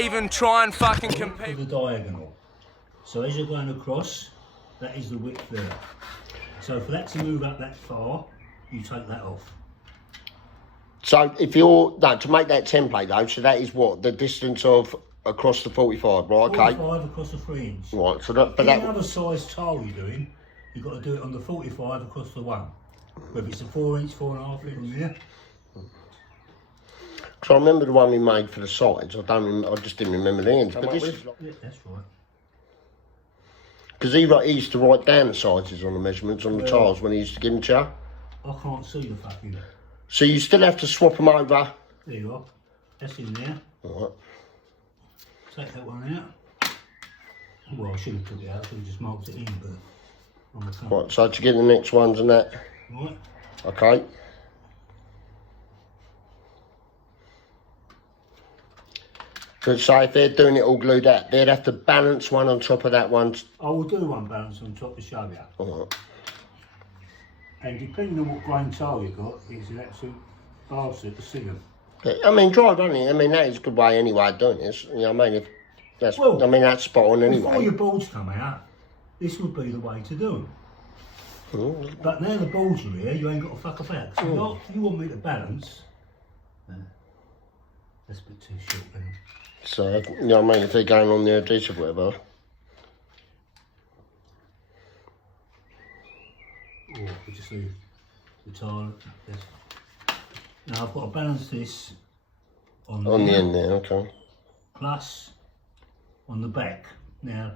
even try and fucking compete. The diagonal. So as you're going across, that is the width there. So for that to move up that far, you take that off. So if you're, no, to make that template though, so that is what, the distance of across the 45, right, okay? 45 across the 3 inch. Right, so that, but Any that... other size tile you're doing, you've got to do it on the 45 across the 1. Whether it's a 4 inch, 4.5 inch, yeah? Because I remember the one we made for the sides, I just didn't remember the ends, but this is like... Yeah, that's right. Because he used to write down the sizes on the measurements on the tiles when he used to give them to you. I can't see the fucking... So you still have to swap them over. There you are. That's in there. Right. Take that one out. Well, I should have took it out, I should have just marked it in, but... on the front. Right, so to get the next ones and that. Right. Okay. But say if they're doing it all glued out, they'd have to balance one on top of that one. I will do one balance on top to show you. Right. And depending on what grain tile you've got, it's an absolute bastard to see them. I mean, dry running, I mean, that is a good way anyway of doing this. You know what I mean? If that's, Well, I mean, that's spot on anyway. Before your boards come out, this would be the way to do them. Mm. But now the boards are here, you ain't got to fuck about. So you want me to balance. That's a bit too short then. So, you know what I mean? If they're going on the adhesive or whatever. Or we just leave the tile. Yes. Now I've got to balance this on The end there, okay. plus on the back. Now,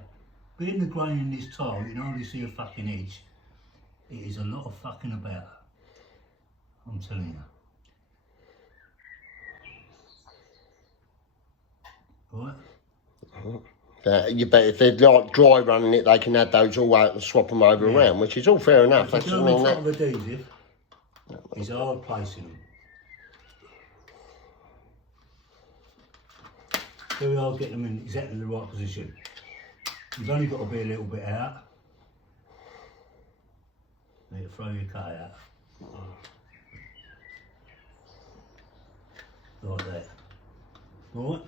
being the grain in this tile, you can only see a fucking edge. It is a lot of fucking about. I'm telling you. Right. You bet if they're like dry running it, they can add those all out and swap them over around, which is all fair enough. That's I mean, that of adhesive is hard placing them. Very hard getting them in exactly the right position. You've only got to be a little bit out. Need to throw your cut out. Like that. Alright?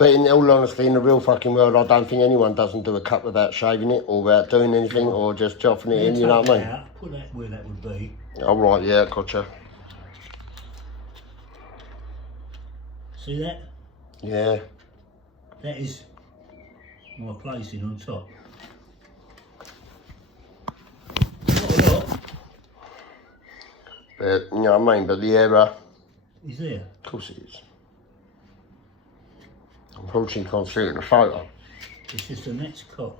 but in all honesty, in the real fucking world, I don't think anyone doesn't do a cut without shaving it or without doing anything or just chopping it in, you know what I mean? Out, put that where that would be. Oh, right, yeah, gotcha. See that? Yeah. That is my placing on top. Not a lot. But, you know what I mean? But the error... Is there? Of course it is. Unfortunately, you can't see it in the photo. It's just a next cock.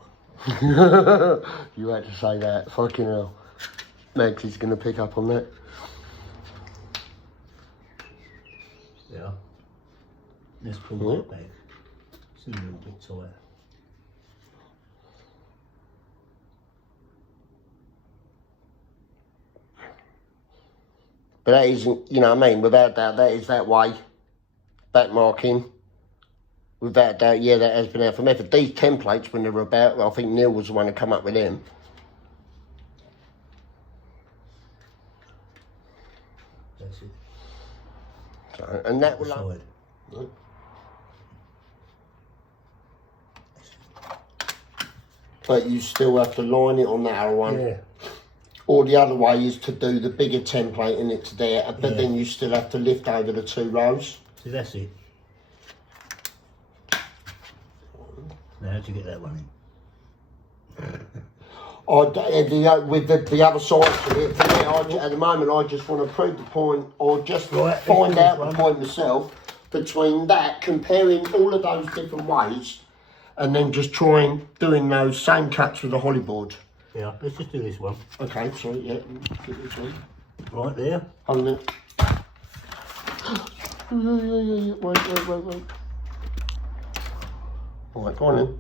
You had to say that. Fucking hell. Megs is going to pick up on that. Yeah. Let's pull that back. It's a little bit tight. But that isn't, you know what I mean? Without doubt, that is that way. Back marking. Without doubt, yeah, that has been out for method. These templates, when they were about, well, I think Neil was the one who come up with them. That's it. So, and that will... But you still have to line it on that other one. Yeah. Or the other way is to do the bigger template and it's there, but then you still have to lift over the 2 rows. See, that's it. Now, how'd you get that one in? With the other side of it, for me, at the moment, I just want to prove the point, or just find out the point myself between that, comparing all of those different ways, and then just trying doing those same cuts with the holly board. Yeah, let's just do this one. Okay, sorry, yeah, give it to me. Right there. Hold a minute. Wait. Alright, go on then.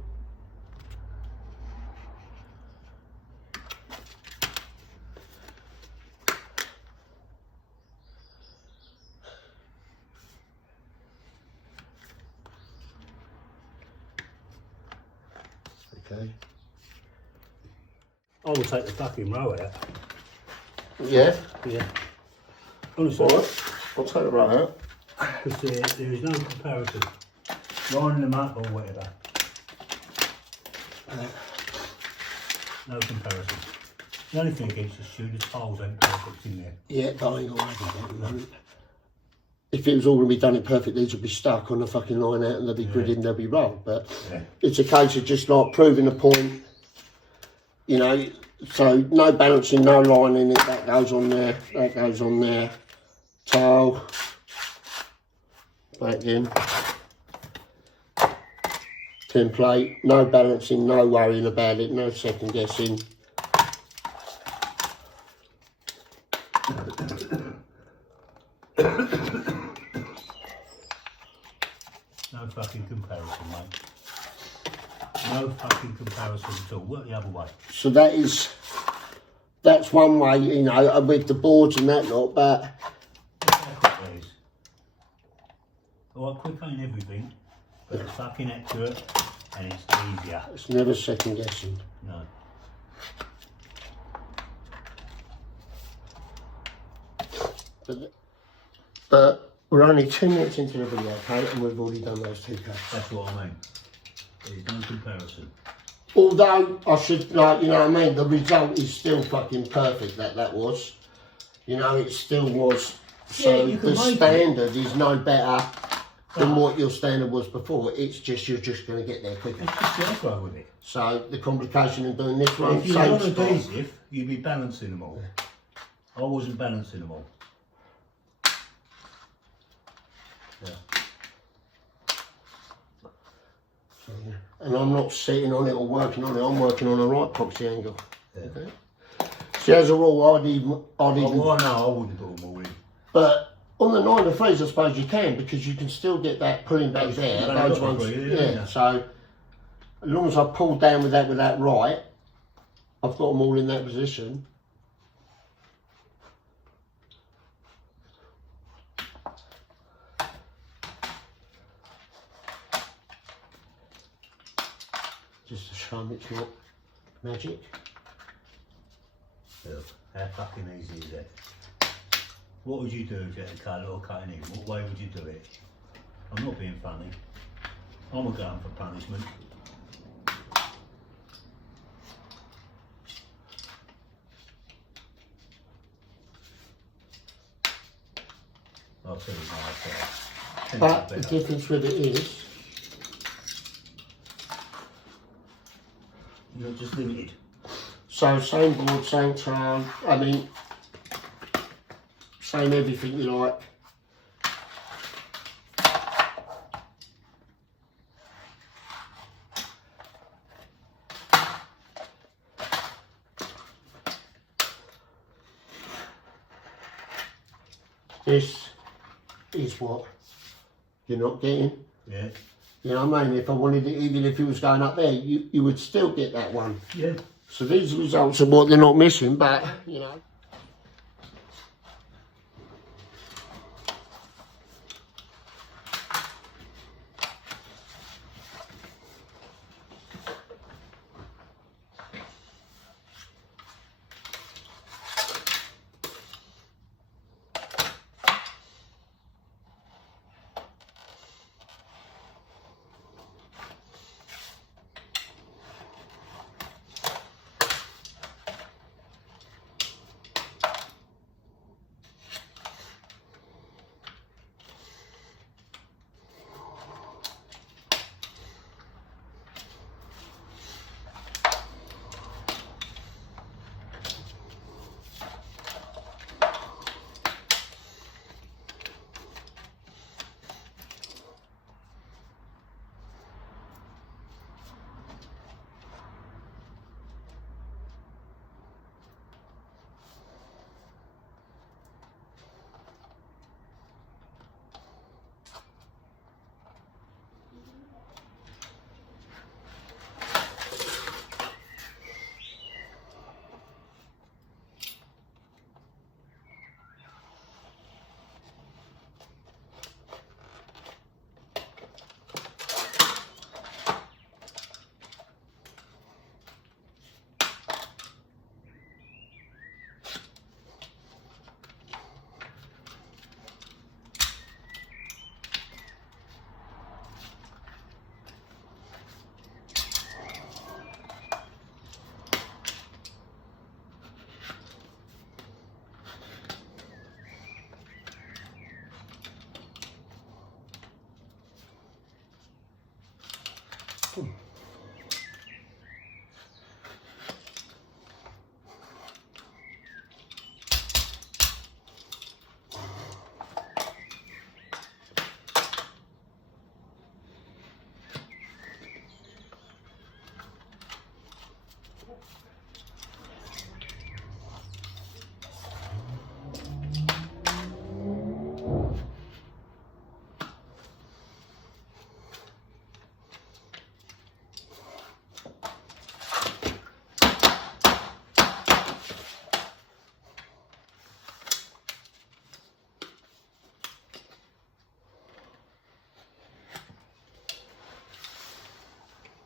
Okay. I will take the fucking row out. Yeah? Yeah. Honestly. Alright, I'll take it right out. Because there is no comparison. Line them up or whatever. No comparison. The only thing against the shoe, the tiles ain't perfect in there. Yeah, but I ain't gonna argue that at the moment. If it was all going to be done it perfect, these would be stuck on the fucking line out and they'll be gridded and they'll be rolled. But it's a case of just like proving a point, you know. So no balancing, no line in it. That goes on there. That goes on there. Tile. Back in. Template. No balancing, no worrying about it, no second guessing. No fucking comparison, mate. No fucking comparison at all. Work the other way. So that's one way, you know, with the boards and that lot, but... Look how quick that is. Alright, quick ain't everything, but it's fucking accurate and it's easier. It's never second guessing. No. But we're only 2 minutes into the video, okay, and we've already done those 2 cuts. That's what I mean. There's no comparison. Although, I should, like, you know what I mean, the result is still fucking perfect, that was. You know, it still was. So Yeah, the standard is no better than what your standard was before. It's just, you're just going to get there quicker. It's just the aggro with it. So the complication of doing this one, If you same want spot. adhesive, you'd be balancing them all. I wasn't balancing them all. Yeah. And I'm not sitting on it or working on it, I'm working on a right proxy angle. Yeah. Okay. See, as a rule, I'd even, Oh, well, no, I wouldn't put them all in. but on the 9 to 3s, I suppose you can, because you can still get that pulling back there. you've only Those got the ones, 3, yeah. haven't you? So as long as I pull down with that right, I've got them all in that position. Just to show them it's not magic. Look, how fucking easy is it? What would you do if you had a colour or cutting in? What way would you do it? I'm not being funny. I'm not going for punishment. I'll tell you now, But the difference with it is, you're not just limited. so same board, same tile, I mean, same everything you like. This is what you're not getting. Yeah. You know what I mean? If I wanted it, even if it was going up there, you would still get that one. Yeah. So these results are what they're not missing, but, you know.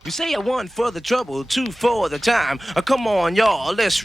You say 1 for the trouble, 2 for the time. Come on, y'all, let's